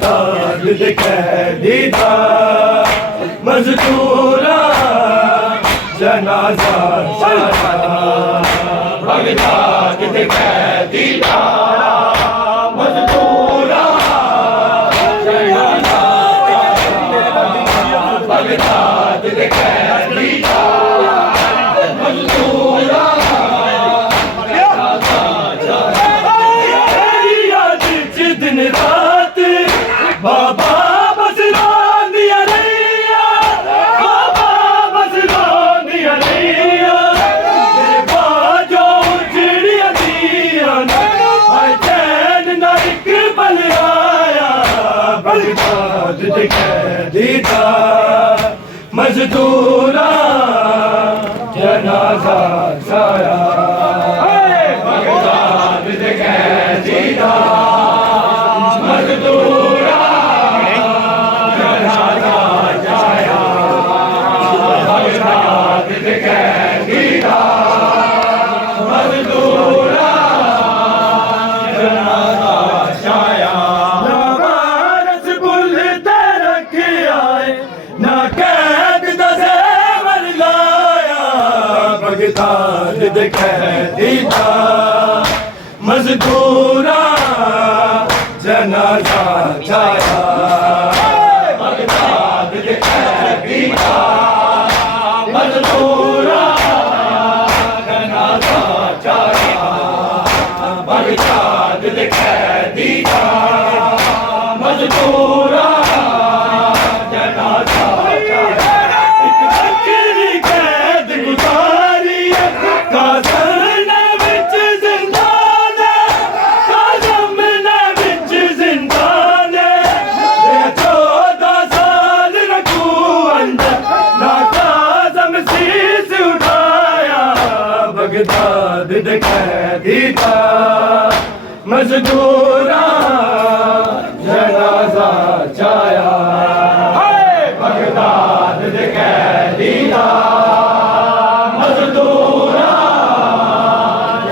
Baghdad दे कैदी दा मजदूरा जनाजा सारा बगदाद दे कैदी दा मजदूरा जनाजा बगदाद दे कैदी दा मजदूरा दिन रात बाबा बसलान दिया रैया बाबा बसलान दिया रैया बाजो चिड़िया दिया भाई चैन ना एक पल आया बगदाद दे कैदी दा मजदूरा जनाजा साया बगदाद दे कैदी दा मजदूरा जनाजा जाया बगदाद दे कैदी दा मजदूरा जनाजा जाया ना वारस बुल ते रख आए ना कैद दा ज़ेवर लाया बगदाद दे कैदी दा मजदूरा जनाजा जाया बगदाद दे कैदी दा मजदूरा जनाजा जाया बगदाद दे कैदी दा मजदूरा जनाजा जाया एक बकरी कैद गुजारी काज़म विच जिंदान काज़म विच जिंदान दे 14 साल रखू अंदर ना काज़म शीश उठाया बगदाद दे कैदी दा मजदूरा जनाजा जाया बगदाद दे कैदी दा मजदूरा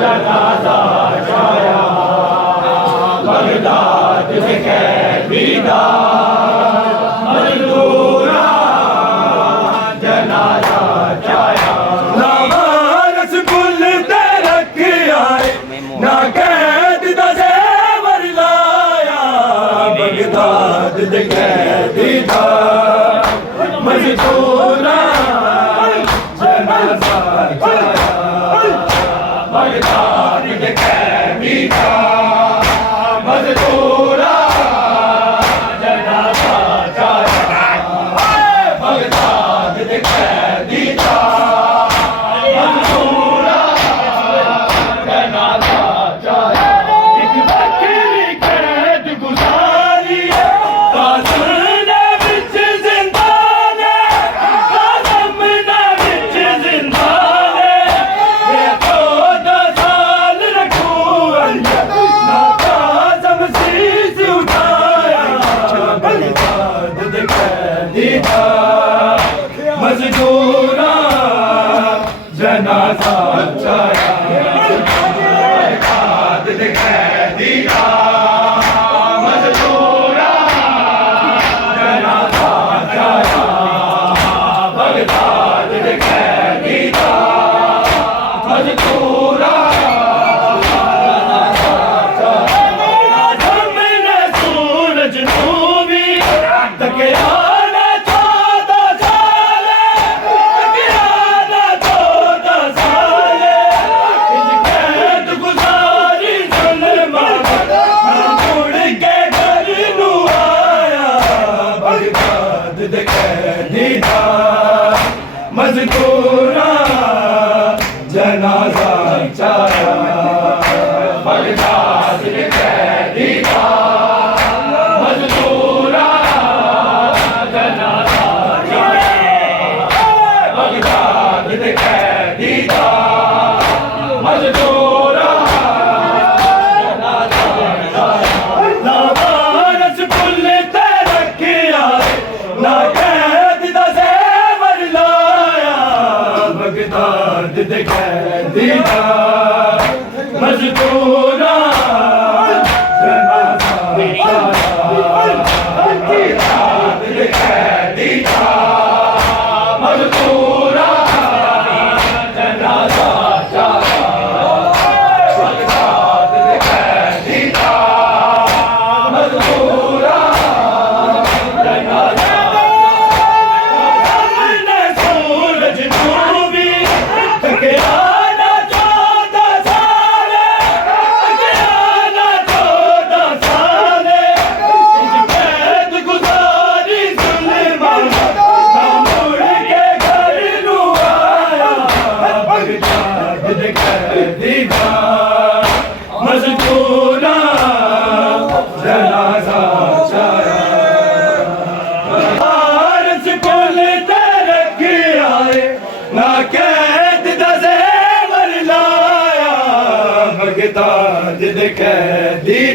जनाजा जाया बगदाद दे कैदी दा मजदूरा जनाजा जाया ना वारस बुल ते रख आए ना कैद दा ज़ेवर लाया बगदाद दे कैदी दा मजदूरा जनाजा जाया बगदाद दे कैदी दा मजदूरा जनाजा जाया बगदाद दे कैदी दा मजदूरा जनाजा जाया एक बकरी कैद गुजारी काज़म विच जिंदान काज़म विच जिंदान दे 14 साल रखू अंदर ना काज़म शीश उठाया बगदाद दे कैदी दा मजदूरा जनाजा जाया बगदाद दे कैदी दा मजदूरा जनाजा जाया बगदाद दे कैदी दा मजदूरा आज़म ने सूरज नूं भी तकिया ना 14 साल तकिया ना 14 साल इंज कैद गुजारी ज़ुल्मा मुड़ के घर नूं आया बगदाद दे कैदी दा मजदूरा जनाजा जाया बगदाद दे कैदी दा मजदूरा जनाजा जाया बगदाद दे कैदी दा मजदूरा जनाजा जाया ना वारस बुल ते रख आए ना कैद दा ज़ेवर लाया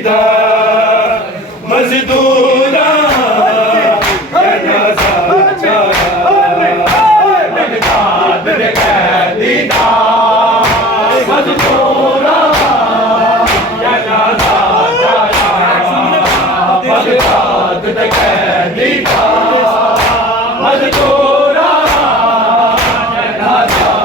दीदा मजदूरा जनाजा चाया बगदाद दे कैदी दा मजदूरा जनाजा चाया बगदाद दे कैदी दा मजदूरा जनाजा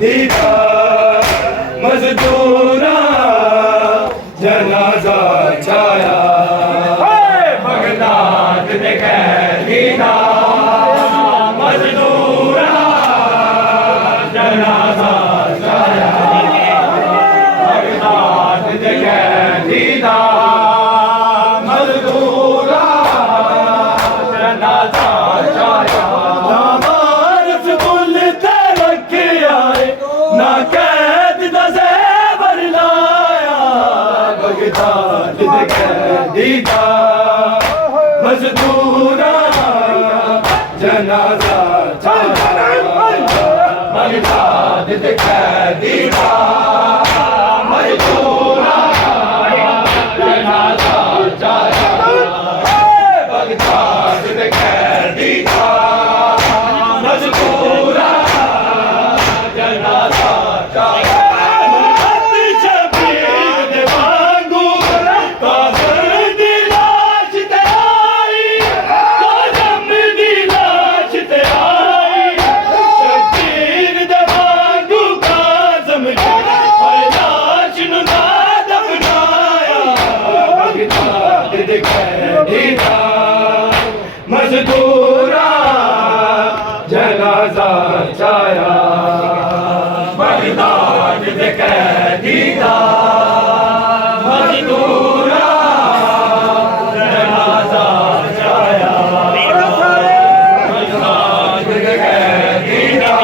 दीदा मजदूरा जनाजा छाया बगदाद दे कैदीदा मजदूरा जनाजा छाया बगदाद दे कैदीदा मजदूरा जनाजा छाया ना कैद दा ज़ेवर लाया बगदाद दे कैदीदा मजदूरा जनाजा छाया बगदाद दे कैदीदा मजदूरा जनाजा छाया बगदाद दे कैदीदा मजदूरा जनाजा मजदूरा जनाजा छाया बगदाद दे कैदीदा मजदूरा जनाजा छाया बगदाद दे कैदीदा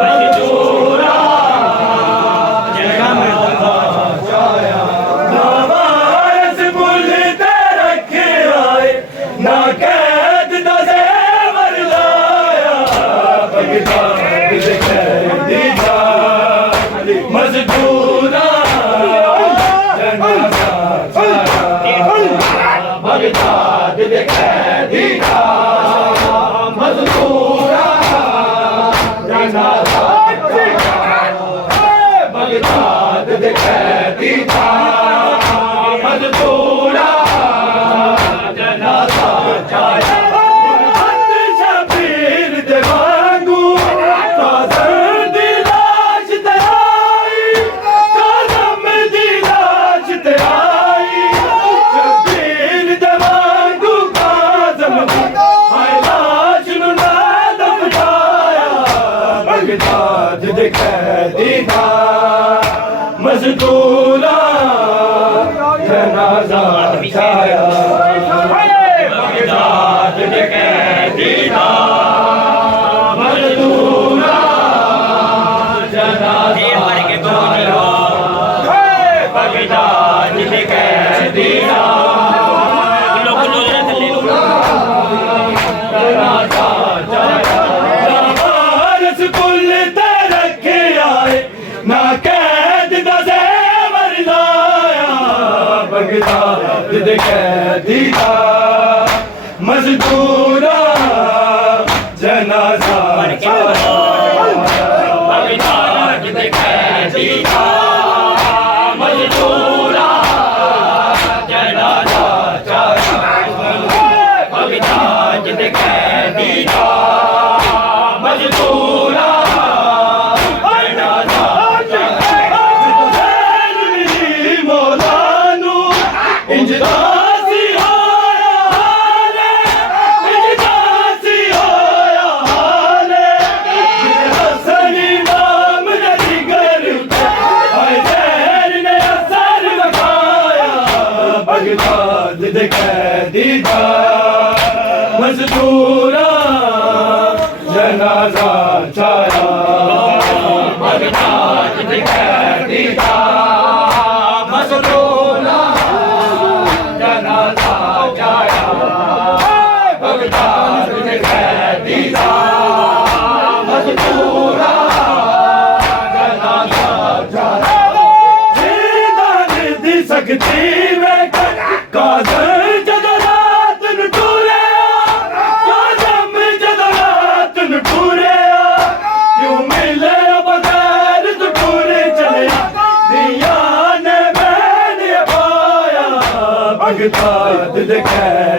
मजदूरा जनाजा छाया नवाज बुल ते रखे आए ना कैद दा ज़ेवर लाया बगदाद दे कैदीदा मजदूरा जनाजा छाया बगदाद दे कैदीदा मजदूरा जनाजा छाया बगदाद दे कैदीदा मजदूरा जनाजा छाया शबीर दे वांगू काज़म दी लाश ते आई काज़म दी लाश ते आई शबीर दे वांगू काज़म दी लाश नू ना दफनाया बगदाद दे कैदीदा मजदूरा जनाजा छाया बगदाद दे कैदीदा मजदूरा जनाजा छाया बगदाद दे कैदीदा जनाजा छाया वारस कुल ते रखे आए ना कैद दा ज़ेवर लाया बगदाद दे कैदीदा मजदूरा जनाजा छाया बगदाद दे कैदीदा मजदूरा जनाजा छाया बगदाद दे कैदीदा मजदूरा जनाजा छाया मौला नू इंजदा सी हाल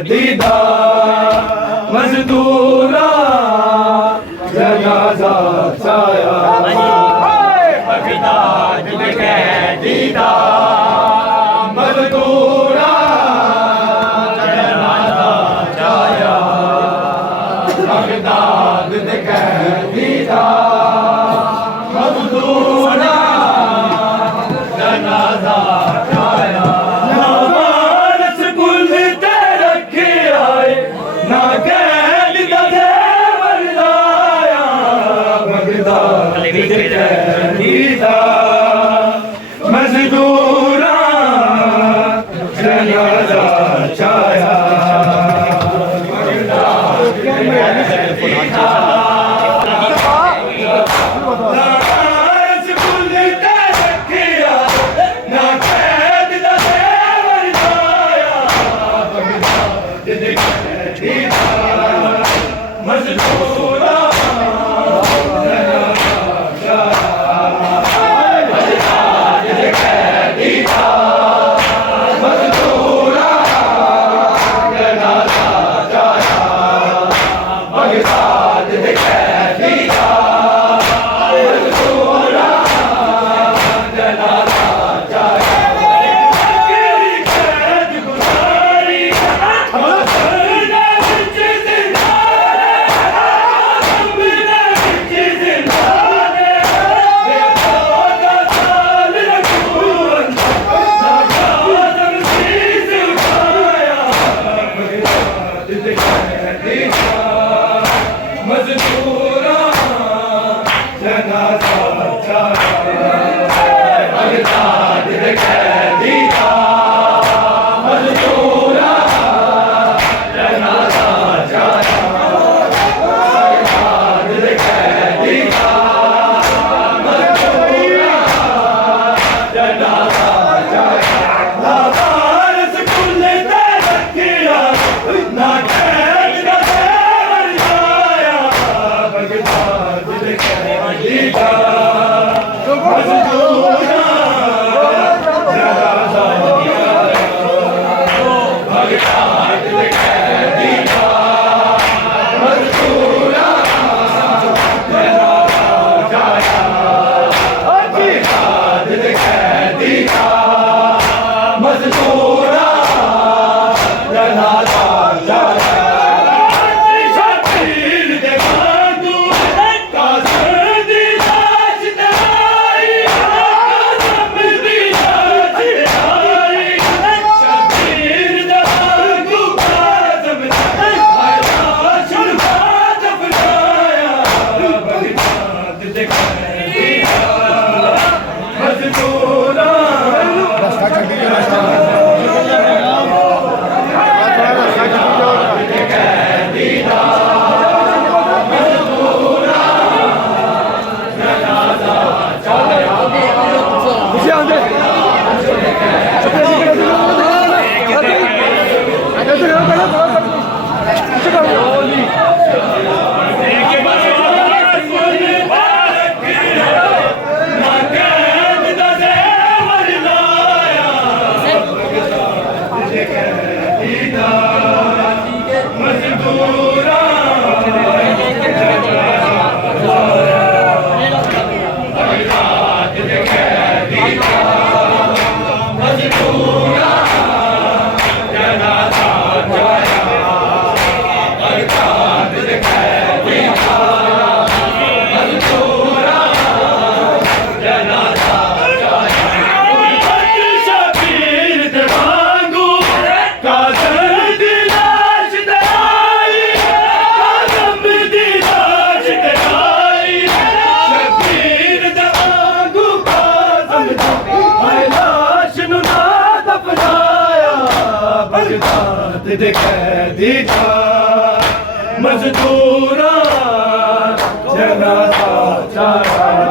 दीदा मजदूरा जनाजा छाया बगदाद में दीदा मजदूरा जनाजा छाया बगदाद में दीदा मजदूरा जनाजा छाया मजदूरा जनाजा छाया ਰਾਤ ਦੇ ਕੈਦੀ ਦਾ ਮਜ਼ਦੂਰਾਂ ਜਨਾਜ਼ਾ ਚਾਰਾ